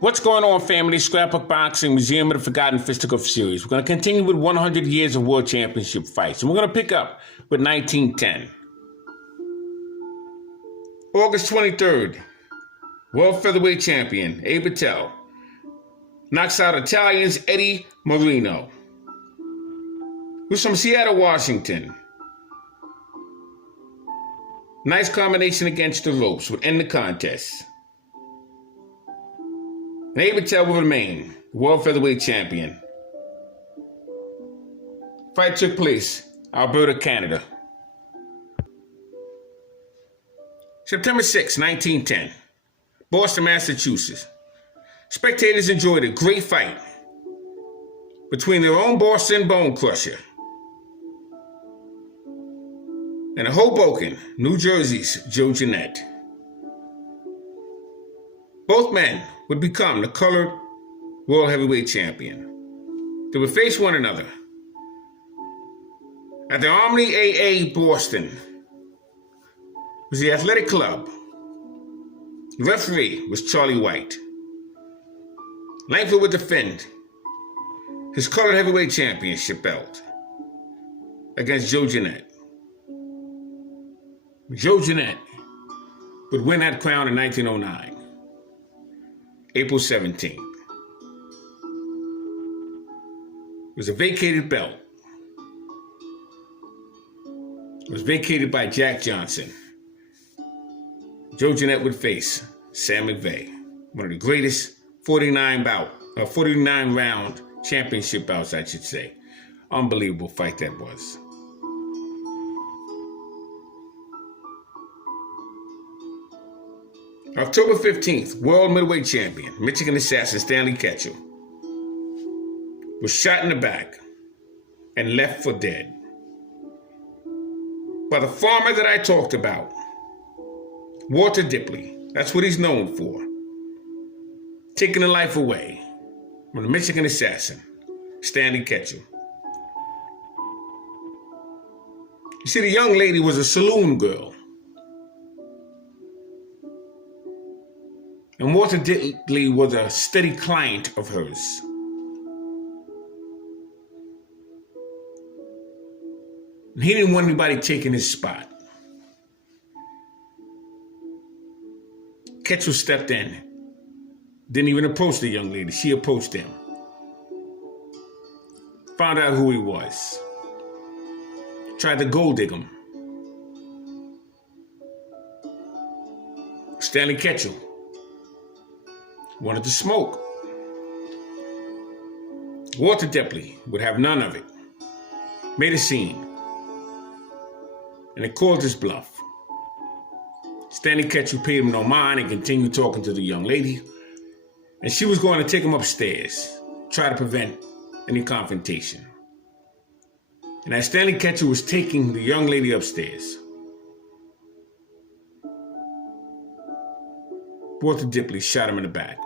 What's going on, family? ScrapBoxing Museum of the Forgotten Fisticuffs Series. We're going to continue with 100 years of World Championship fights, and we're going to pick up with 1910. August 23rd, World Featherweight Champion Abe Patel knocks out Italian's Eddie Marino, who's from Seattle, Washington. Nice combination against the ropes would end the contest. And Abe Patel will remain World Featherweight Champion. Fight took place Alberta, Canada. September 6, 1910, Boston, Massachusetts. Spectators enjoyed a great fight between their own Boston Bone Crusher and Hoboken, New Jersey's Joe Jeanette. Both men would become the colored World Heavyweight Champion. They would face one another at the Omni AA Boston. It was the athletic club. The referee was Charlie White. Langford would defend his colored heavyweight championship belt against Joe Jeanette. Joe Jeanette would win that crown in 1909. April 17th. It was a vacated belt. It was vacated by Jack Johnson. Joe Jeanette would face Sam McVeigh, one of the greatest 49-round championship bouts, I should say. Unbelievable fight that was. October 15th, World Middleweight Champion, Michigan Assassin Stanley Ketchel was shot in the back and left for dead by the farmer that I talked about, Walter Dipley. That's what he's known for. Taking the life away from the Michigan Assassin, Stanley Ketchel. You see, the young lady was a saloon girl. And Walter Dipley was a steady client of hers. And he didn't want anybody taking his spot. Ketchel stepped in. Didn't even approach the young lady. She approached him. Found out who he was. Tried to gold dig him. Stanley Ketchel wanted to smoke. Walter Dipley would have none of it. Made a scene. And it called his bluff. Stanley Ketchel paid him no mind and continued talking to the young lady. And she was going to take him upstairs, try to prevent any confrontation. And as Stanley Ketchel was taking the young lady upstairs, Walter Dipley shot him in the back.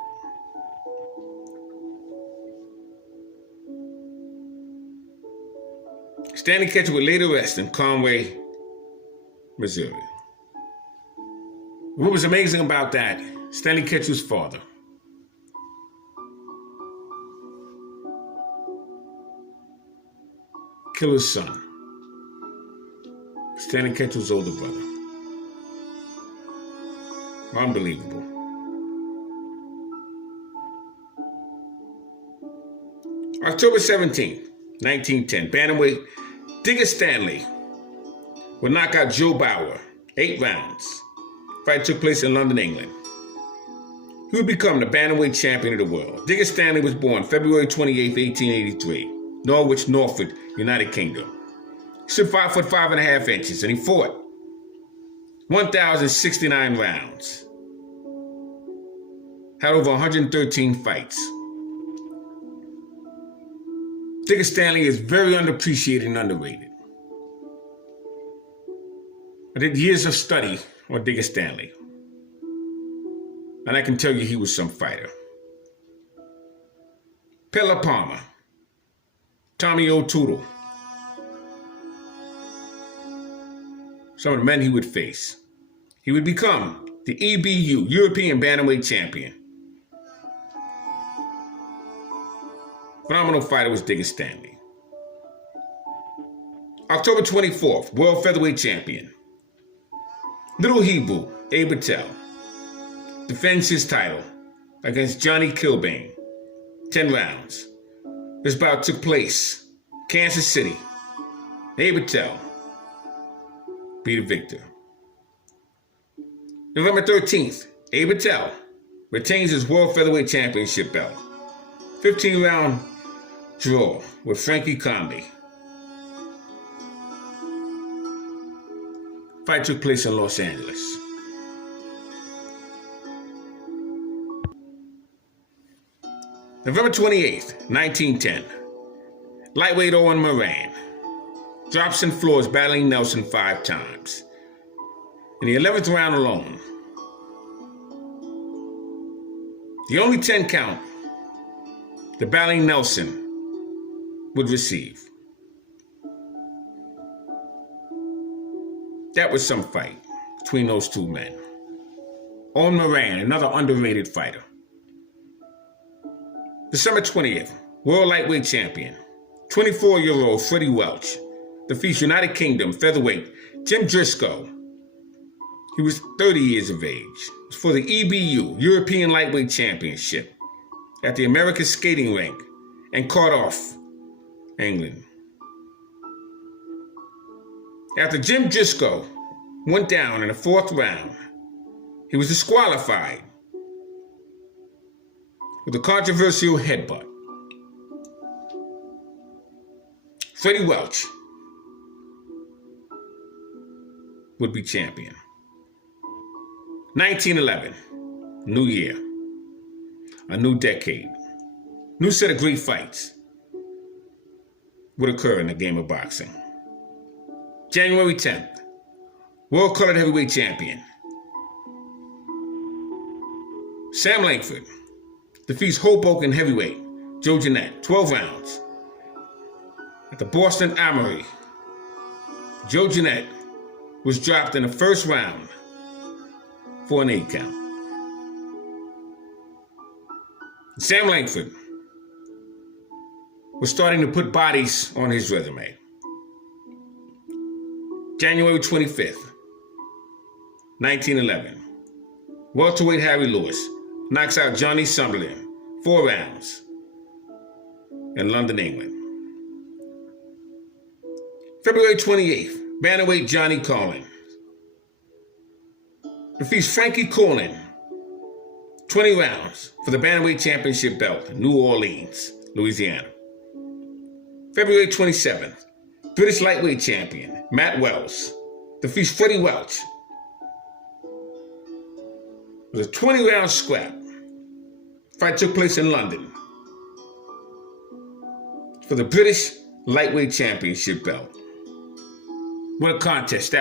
Stanley Ketchel would later rest in Conway, Missouri. What was amazing about that, Stanley Ketchel's father killed his son, Stanley Ketchel's older brother. Unbelievable. October 17th, 1910, bantamweight Digger Stanley would knock out Joe Bauer, 8 rounds. Fight took place in London, England. He would become the bantamweight champion of the world. Digger Stanley was born February 28, 1883, Norwich, Norfolk, United Kingdom. He stood 5 foot 5.5 inches, and he fought 1,069 rounds. Had over 113 fights. Digger Stanley is very underappreciated and underrated. I did years of study on Digger Stanley, and I can tell you he was some fighter. Pella Palmer, Tommy O'Toole, some of the men he would face. He would become the EBU, European Bantamweight Champion. Phenomenal fighter was Digger Stanley. October 24th, World Featherweight Champion. Little Hebrew, Abe Patel, defends his title against Johnny Kilbane. 10 rounds. This bout took place Kansas City. Abe Patel be the victor. November 13th, Abe Patel retains his World Featherweight Championship belt. 15-round draw with Frankie Conley. Fight took place in Los Angeles. November 28th, 1910. Lightweight Owen Moran drops and floors battling Nelson 5 times. In the 11th round alone, the only 10 count the battling Nelson would receive. That was some fight between those two men. Owen Moran, another underrated fighter. December 20th, World Lightweight Champion, 24-year-old Freddie Welch defeats United Kingdom featherweight Jim Driscoll. He was 30 years of age. It was for the EBU, European Lightweight Championship, at the American Skating Rink in Cardiff, England. After Jim Driscoll went down in the 4th round, he was disqualified with a controversial headbutt. Freddie Welch would be champion. 1911, new year, a new decade, new set of great fights would occur in the game of boxing. January 10th, World Colored Heavyweight Champion Sam Langford defeats Hoboken heavyweight Joe Jeanette, 12 rounds. At the Boston Armory, Joe Jeanette was dropped in the 1st round for an 8 count. Sam Langford was starting to put bodies on his resume. January 25th, 1911, welterweight Harry Lewis knocks out Johnny Sunderland, 4 rounds, in London, England. February 28th, bantamweight Johnny Collins defeats Frankie Corlin, 20 rounds, for the bantamweight championship belt in New Orleans, Louisiana. February 27th, British lightweight champion Matt Wells defeats Freddie Welch. It was a 20-round scrap. Fight took place in London for the British lightweight championship belt. What a contest that was.